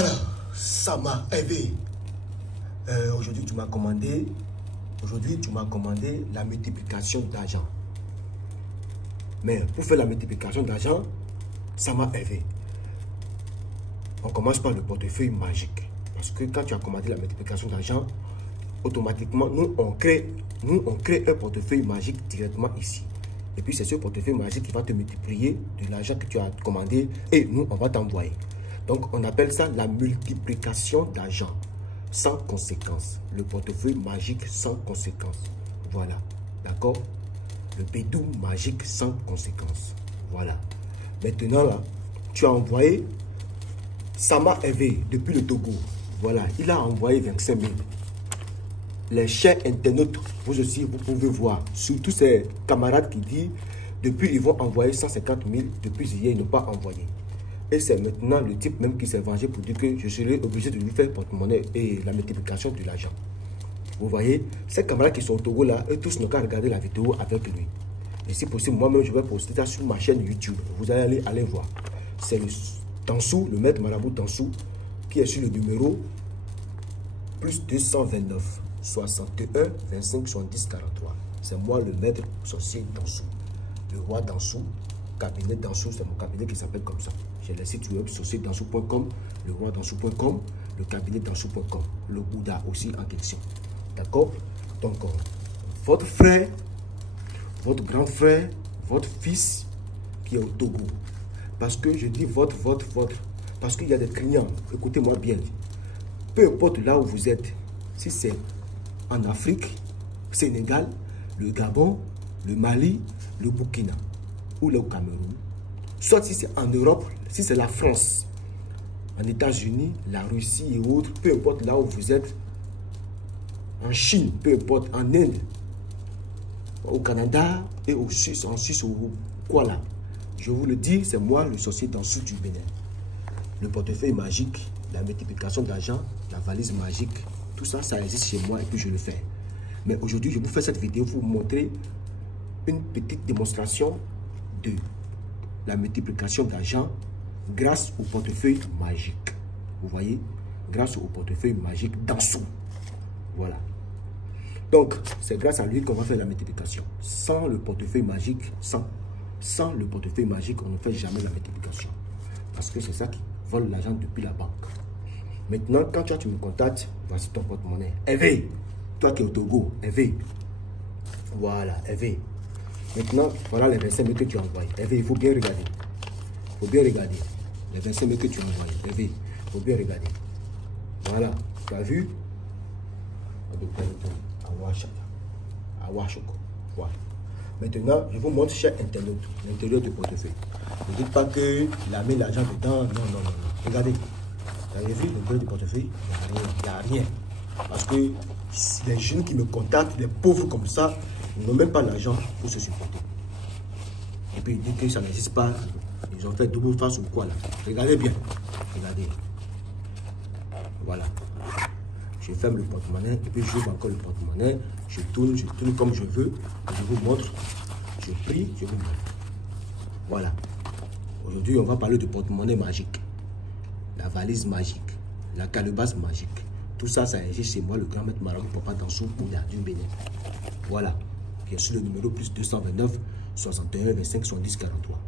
Voilà, ça m'a aidé. Aujourd'hui, tu m'as commandé la multiplication d'argent. Mais pour faire la multiplication d'argent, ça m'a aidé. On commence par le portefeuille magique. Parce que quand tu as commandé la multiplication d'argent, automatiquement, nous, on crée un portefeuille magique directement ici. Et puis, c'est ce portefeuille magique qui va te multiplier de l'argent que tu as commandé et nous, on va t'envoyer. Donc, on appelle ça la multiplication d'argent sans conséquence. Le portefeuille magique sans conséquence. Voilà. D'accord? Le bédou magique sans conséquence. Voilà. Maintenant, là, tu as envoyé Sama Hervé depuis le Togo. Voilà. Il a envoyé 25 000. Les chers internautes, vous aussi, vous pouvez voir. Surtout ces camarades qui disent, depuis, ils vont envoyer 150 000. Depuis hier, ils n'ont pas envoyé. Et c'est maintenant le type même qui s'est vengé pour dire que je serai obligé de lui faire porte-monnaie et la multiplication de l'argent. Vous voyez, ces camarades qui sont au Togo là, eux tous n'ont qu'à regarder la vidéo avec lui. Et si possible, moi-même, je vais poster ça sur ma chaîne YouTube. Vous allez aller voir. C'est le Tansou, le maître marabout Tansou, qui est sur le numéro plus 229 61 25 70 43. C'est moi le maître sorcier Tansou. Le roi Tansou, cabinet Tansou, c'est mon cabinet qui s'appelle comme ça. J'ai le site web sorciertansou.com, le roi Tansou.com, le cabinet Tansou.com, le Bouddha aussi en question. D'accord? Donc, votre frère, votre grand frère, votre fils qui est au Togo. Parce que je dis votre, parce qu'il y a des clients, écoutez-moi bien. Peu importe là où vous êtes, si c'est en Afrique, Sénégal, le Gabon, le Mali, le Burkina ou le Cameroun, soit si c'est en Europe, si c'est la France, en États-Unis, la Russie et autres, peu importe là où vous êtes, en Chine, peu importe, en Inde, au Canada et en Suisse ou quoi là. Je vous le dis, c'est moi le sorcier Tansou du Bénin. Le portefeuille magique, la multiplication d'argent, la valise magique, tout ça, ça existe chez moi et puis je le fais. Mais aujourd'hui, je vous fais cette vidéo pour vous montrer une petite démonstration de la multiplication d'argent grâce au portefeuille magique. Vous voyez, grâce au portefeuille magique Tansou. Voilà. Donc, c'est grâce à lui qu'on va faire la multiplication. Sans le portefeuille magique, sans le portefeuille magique, on ne fait jamais la multiplication. Parce que c'est ça qui vole l'argent depuis la banque. Maintenant, quand tu me contactes, voici ton porte-monnaie. Hervé, toi qui es au Togo, Hervé. Voilà, Hervé. Maintenant, voilà les 25 000 que tu as envoyés. Hervé, il faut bien regarder. Il faut bien regarder. Les 25 000 que tu as envoyés. Hervé, il faut bien regarder. Voilà, tu as vu? Voilà. Maintenant, je vous montre chez Internet l'intérieur du portefeuille. Ne dites pas qu'il a mis l'argent dedans. Non. Regardez. Vous avez vu l'intérieur du portefeuille? Il n'y a rien. Parce que les jeunes qui me contactent, les pauvres comme ça, n'ont même pas l'argent pour se supporter. Et puis ils disent que ça n'existe pas. Ils ont fait double face ou quoi là. Regardez bien. Regardez. Voilà. Je ferme le porte-monnaie et puis j'ouvre encore le porte-monnaie. Je tourne comme je veux. Je vous montre. Je prie, je vous montre. Voilà. Aujourd'hui, on va parler de porte-monnaie magique. La valise magique. La calebasse magique. Tout ça, ça existe chez moi, le grand maître marabout Papa Tansou Bouddha du Bénin. Voilà. Bien sûr, le numéro plus 229 61 25 70 43.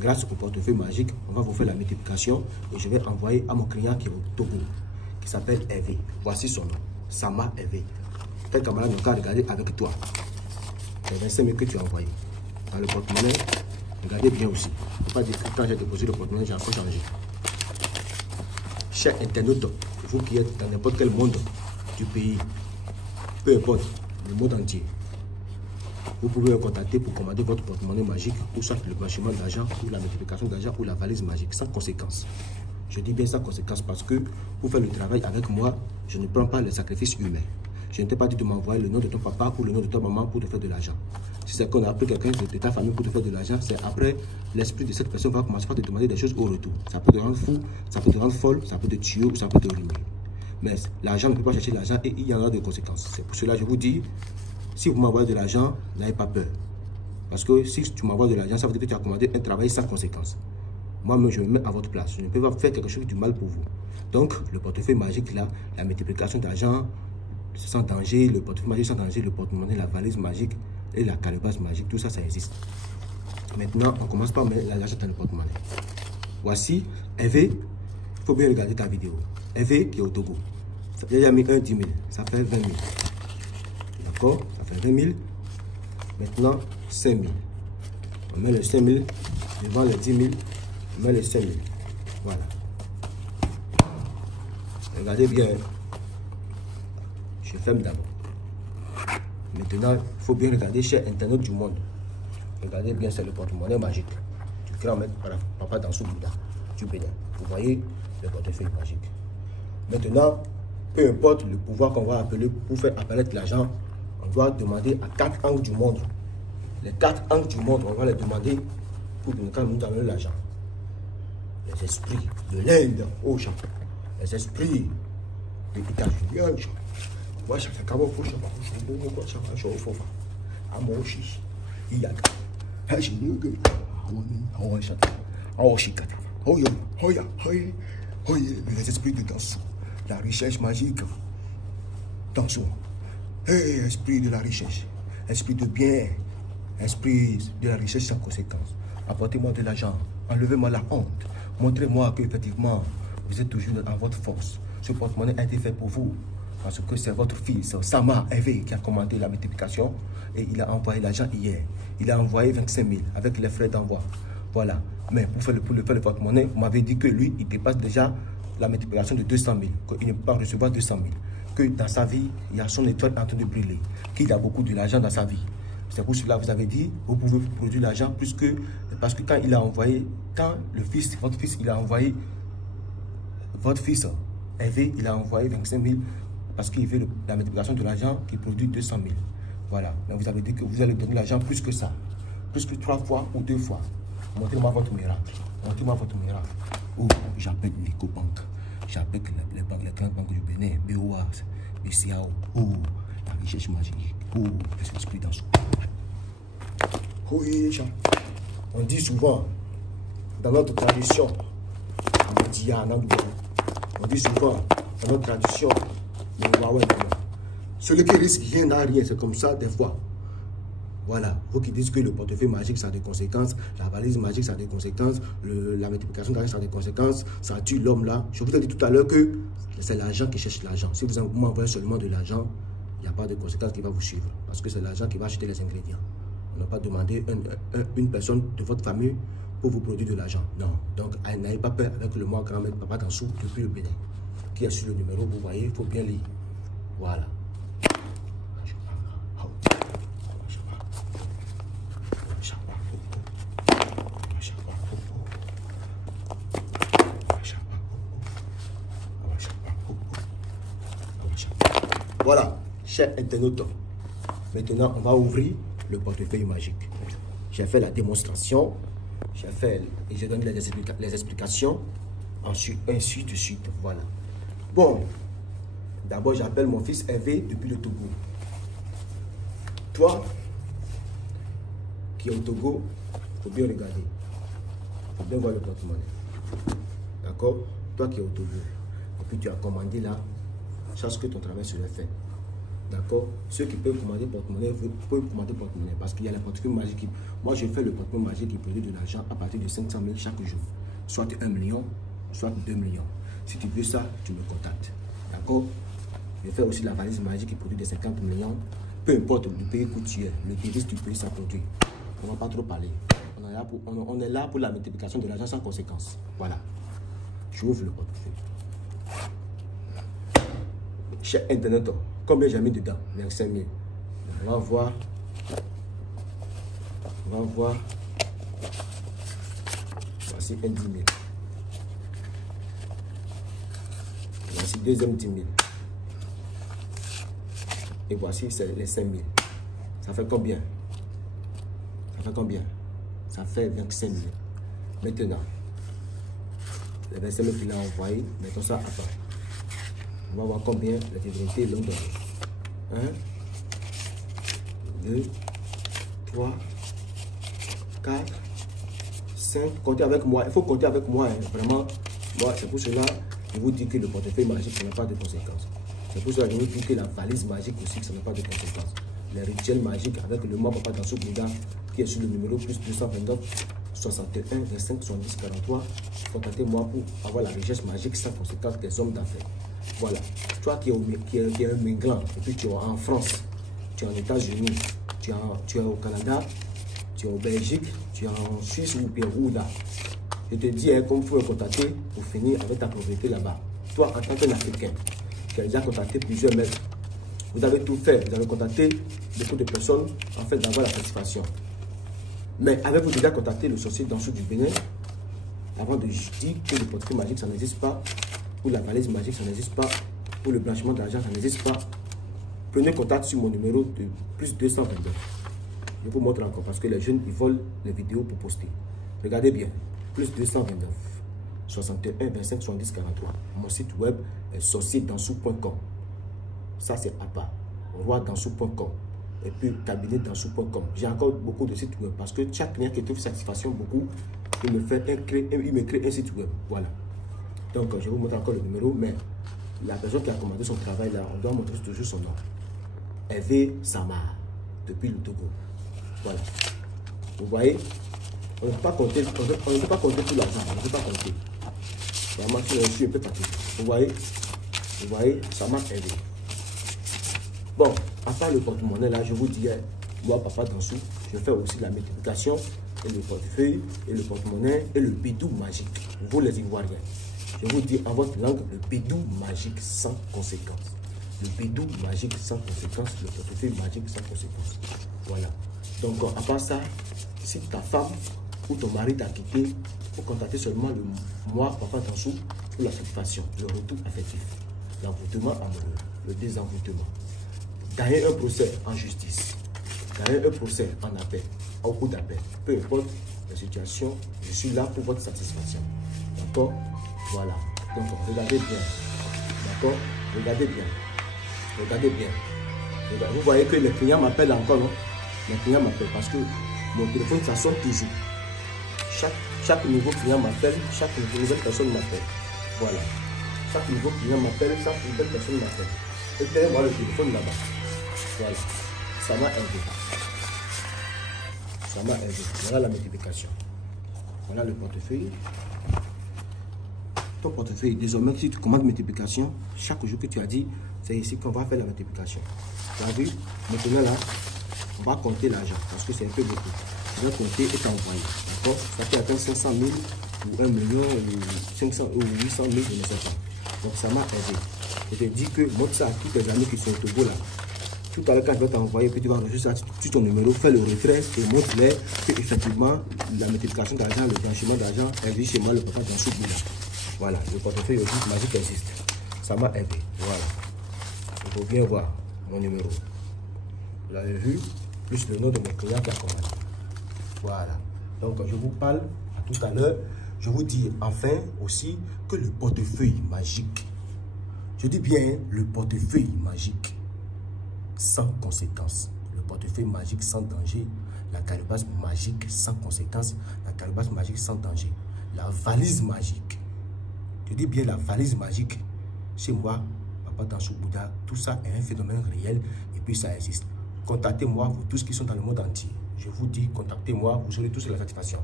Grâce au portefeuille magique, on va vous faire la multiplication et je vais envoyer à mon client qui est au Togo, qui s'appelle Hervé. Voici son nom, Sama Hervé. Tel camarade n'a qu'à regarder avec toi. Les 25 000 que tu as envoyé. Dans le porte-monnaie, regardez bien aussi. Il ne faut pas dire que quand j'ai déposé le porte-monnaie, j'ai encore changé. Chers internautes, vous qui êtes dans n'importe quel monde du pays, peu importe, le monde entier, vous pouvez me contacter pour commander votre porte-monnaie magique, ou soit le blanchiment d'argent, ou la multiplication d'argent, ou la valise magique, sans conséquence. Je dis bien sans conséquence parce que pour faire le travail avec moi, je ne prends pas les sacrifices humains. Je ne t'ai pas dit de m'envoyer le nom de ton papa ou le nom de ta maman pour te faire de l'argent. Si c'est qu'on a appelé quelqu'un de ta famille pour te faire de l'argent, c'est après l'esprit de cette personne va commencer par te demander des choses au retour. Ça peut te rendre fou, ça peut te rendre folle, ça peut te tuer ou ça peut te ruiner. Mais l'argent ne peut pas chercher l'argent et il y en a des conséquences. C'est pour cela que je vous dis, si vous m'envoyez de l'argent, n'ayez pas peur. Parce que si tu m'envoies de l'argent, ça veut dire que tu as commandé un travail sans conséquence. Moi-même, je me mets à votre place. Je ne peux pas faire quelque chose du mal pour vous. Donc, le portefeuille magique, là, la multiplication d'argent sans danger, le portefeuille magique sans danger, le porte-monnaie, la valise magique et la calebasse magique, tout ça, ça existe. Maintenant, on commence par mettre l'argent dans le porte-monnaie. Voici Hervé. Il faut bien regarder ta vidéo. Hervé qui est au Togo. J'ai déjà mis 10 000. Ça fait 20 000. D'accord? Ça fait 20 000. Maintenant, 5 000. On met les 5 000 devant les 10 000. On met les 5 000. Voilà. Regardez bien. Je ferme d'abord. Maintenant, il faut bien regarder chez Internet du monde. Regardez bien, c'est le porte-monnaie magique. Tu crées en mettre Papa dans ce Bouddha du Bénin. Vous voyez le portefeuille magique. Maintenant, peu importe le pouvoir qu'on va appeler pour faire apparaître l'argent, on doit demander à 4 angles du monde. Les 4 angles du monde, on va les demander pour que nous donnions l'argent. Les esprits de l'Inde au Japon. Les esprits des États-Unis au Japon. Moi, ça fait comment faut savoir. Les esprits de Dansu, la richesse magique. Dansu. Hey, esprit de la richesse, esprit de bien, esprit de la richesse sans conséquence. Apportez-moi de l'argent, enlevez-moi la honte. Montrez-moi qu'effectivement, vous êtes toujours dans votre force. Ce porte-monnaie a été fait pour vous. Parce que c'est votre fils, Sama Hervé, qui a commandé la multiplication. Et il a envoyé l'argent hier. Il a envoyé 25 000 avec les frais d'envoi. Voilà. Mais pour faire le porte-monnaie, vous m'avez dit que lui, il dépasse déjà la multiplication de 200 000. Qu'il ne peut pas recevoir 200 000. Que dans sa vie, il y a son étoile en train de briller. Qu'il a beaucoup de l'argent dans sa vie. C'est pour cela que vous avez dit, vous pouvez produire l'argent plus que... Parce que quand il a envoyé, quand le fils, votre fils, il a envoyé... Votre fils, Hervé, il a envoyé 25 000 parce qu'il veut la multiplication de l'argent qui produit 200 000. Voilà. Mais vous avez dit que vous allez donner l'argent plus que ça. Plus que 3 fois ou 2 fois. Montrez-moi votre miracle. Montrez-moi votre miracle. Oh, j'appelle l'Ecobank. J'appelle les grandes banques du Bénin, BOA, BCAO. Oh, la richesse magique. Oh, les esprits dans ce. Oui, on dit souvent, dans notre tradition, on dit souvent, dans notre tradition, celui qui risque rien n'a rien, c'est comme ça des fois. Voilà, vous qui dites que le portefeuille magique ça a des conséquences, la valise magique ça a des conséquences, la multiplication d'argent ça a des conséquences, ça tue l'homme là. Je vous ai dit tout à l'heure que c'est l'argent qui cherche l'argent. Si vous m'envoyez seulement de l'argent, il n'y a pas de conséquences qui va vous suivre. Parce que c'est l'argent qui va acheter les ingrédients. On n'a pas demandé une personne de votre famille pour vous produire de l'argent. Non, donc n'ayez pas peur avec le mot grand-mère Papa Dansu depuis le Bénin. Qui est sur le numéro, vous voyez, il faut bien lire. Voilà. Voilà, chers internautes. Maintenant, on va ouvrir le portefeuille magique. J'ai fait la démonstration. J'ai donné les explications. Ainsi de suite. Voilà. Bon. D'abord, j'appelle mon fils Hervé depuis le Togo. Toi, qui est au Togo, il faut bien regarder. Il faut bien voir le porte-monnaie. D'accord? Toi qui es au Togo. Et puis tu as commandé là. Sache que ton travail serait fait. D'accord? Ceux qui peuvent commander porte-monnaie, vous pouvez commander porte-monnaie. Parce qu'il y a la portefeuille magique. Moi, je fais le porte-monnaie magique qui produit de l'argent à partir de 500 000 chaque jour. Soit 1 million, soit 2 millions. Si tu veux ça, tu me contactes. D'accord? Je fais aussi la valise magique qui produit des 50 millions. Peu importe le pays où tu es, le devise du pays, ça produit. On ne va pas trop parler. On est là pour la multiplication de l'argent sans conséquence. Voilà. Je ouvre le portefeuille. Chez Internet, combien j'ai mis dedans? 25 000. On va voir. Voici un 10 000. Voici deuxième 10 000. Et voici les 5 000. Ça fait combien? Ça fait 25 000. Maintenant, les 25 000 qu'il a envoyé, mettons ça à part. On va voir combien la divinités l'ont donné. 1, 2, 3, 4, 5, comptez avec moi. Il faut compter avec moi, hein. Vraiment. Moi, c'est pour cela que je vous dis que le portefeuille magique, ça n'a pas de conséquences. C'est pour cela que je vous dis que la valise magique aussi, ça n'a pas de conséquences. Les rituels magiques avec le moi Papa Danso Bouddha qui est sur le numéro plus 229 61 25 70 43. Contactez-moi pour avoir la richesse magique sans conséquence des hommes d'affaires. Voilà. Toi qui es un minglant, et puis tu es en France, tu es en États-Unis, tu es au Canada, tu es en Belgique, tu es en Suisse ou bien où là. Je te dis hein, comme vous pouvez me contacter pour finir avec ta propriété là-bas. Toi, en tant qu'Africain, qui a déjà contacté plusieurs maîtres, vous avez tout fait, vous avez contacté beaucoup de personnes en fait d'avoir la satisfaction. Mais avez-vous déjà contacté le sorcier Danso du Bénin avant de dire que le portefeuille magique ça n'existe pas, ou la valise magique ça n'existe pas, ou le blanchiment d'argent ça n'existe pas? Prenez contact sur mon numéro de plus 222. Je vous montre encore parce que les jeunes ils volent les vidéos pour poster. Regardez bien, plus 229 61 25 70 43. Mon site web est sorcierdanso.com. Ça c'est à part. roidanso.com. Et puis cabinetdanso.com. J'ai encore beaucoup de sites web parce que chaque client qui trouve satisfaction beaucoup, il me crée un site web. Voilà. Donc je vous montre encore le numéro, mais la personne qui a commandé son travail là, on doit montrer toujours son nom. Hervé Samar, depuis le Togo. Voilà. Vous voyez, on ne peut pas compter, on ne peut pas compter tout l'argent, on ne peut pas compter. Vraiment, je suis un peu fatigué. Vous voyez, Samar Hervé. Bon, à part le porte-monnaie là, je vous dis, moi, Papa Danso, je fais aussi la multiplication et le portefeuille et le porte-monnaie et le bidou magique. Vous les Ivoiriens. Je vous dis en votre langue, le bidou magique sans conséquence. Le bidou magique sans conséquence, le portefeuille magique sans conséquence. Voilà. Donc, à part ça, si ta femme ou ton mari t'a quitté, il faut contacter seulement le moi, Papa Danso, pour la satisfaction, le retour affectif, l'envoûtement amoureux, le désenvoûtement. Gagner un procès en justice, gagner un procès en appel, en cours d'appel, peu importe la situation, je suis là pour votre satisfaction. D'accord? Voilà. Donc, regardez bien. D'accord? Regardez bien. Regardez bien. Vous voyez que les clients m'appellent encore, non? Les clients m'appellent parce que mon téléphone, ça sonne toujours. Chaque nouveau client m'appelle, chaque nouvelle personne m'appelle. Voilà. Chaque nouveau client m'appelle, chaque nouvelle personne m'appelle. Et tenez-moi le téléphone là-bas. Voilà. Ça m'a aidé. Ça m'a aidé. Voilà la multiplication. Voilà le portefeuille. Ton portefeuille, désormais, si tu commandes multiplication, chaque jour que tu as dit, c'est ici qu'on va faire la multiplication. Tu as vu? Maintenant là, on va compter l'argent parce que c'est un peu beaucoup. Tu vas compter et t'envoyer. D'accord? Ça peut atteindre 500 000 ou 1 million ou 500 ou 800 000, je ne sais pas. Donc ça m'a aidé. Je te dis que montre ça à tous tes amis qui sont au Togo là. Tout à l'heure, quand je vais t'envoyer, puis tu vas enregistrer ça sur ton numéro, fais le retrait et montre-les que effectivement la multiplication d'argent, le blanchiment d'argent existe chez moi, le Papa Danso Bouddha. Voilà, le portefeuille aussi magique existe. Ça m'a aidé. Voilà. Il faut bien voir mon numéro. Vous l'avez vu, plus le nom de mon client qui a commandé. Voilà. Donc, je vous parle à tout à l'heure. Je vous dis enfin aussi que le portefeuille magique, je dis bien le portefeuille magique, sans conséquence. Le portefeuille magique sans danger. La calebasse magique sans conséquence. La calebasse magique sans danger. La valise magique. Je dis bien la valise magique. Chez moi, Papa Danso Bouddha, tout ça est un phénomène réel et puis ça existe. Contactez-moi, vous tous qui sont dans le monde entier. Je vous dis, contactez-moi, vous aurez tous la satisfaction.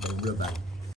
Bye.